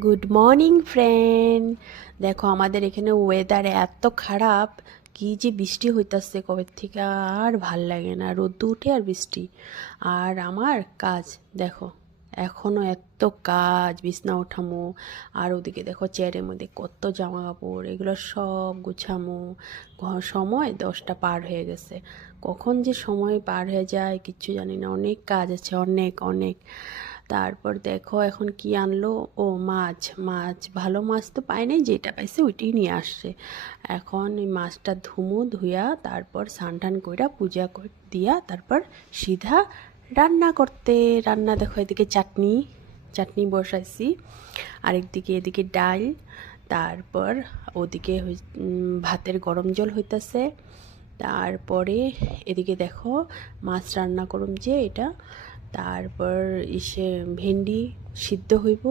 Good morning friend. দেখো আমাদের এখানে ওয়েদার এত খারাপ, কি যে বৃষ্টি হইতাছে কবে থেকে আর ভাল লাগে না, রোদ উঠে আর বৃষ্টি। আর আমার কাজ দেখো, এখনো এত কাজ, বিছনা ওঠামো, আর ওদিকে দেখো চেয়ারের মধ্যে কত জামা কাপড়, এগুলো সব গুছামো। সময় 10টা পার হয়ে গেছে, কখন যে সময় পার হয়ে যায় কিচ্ছু জানি না। অনেক কাজ আছে, অনেক অনেক। তারপর দেখো এখন কি আনলো, ও মাছ। মাছ ভালো মাছ তো পাই নাই, যেটা পাইছে ওইটাই নিয়ে আসছে। এখন এই মাছটা ধুইয়া তারপর স্নান টান কইরা পূজা দিয়া তারপর সিধা রান্না করতে। রান্না দেখো, এদিকে চাটনি চাটনি বসাইছি, আরেকদিকে এদিকে ডাল, তারপর ওদিকে ভাতের গরম জল হইতাছে। তারপরে এদিকে দেখো মাছ রান্না করুম যে এটা, তারপর ভেন্ডি সিদ্ধ হইব।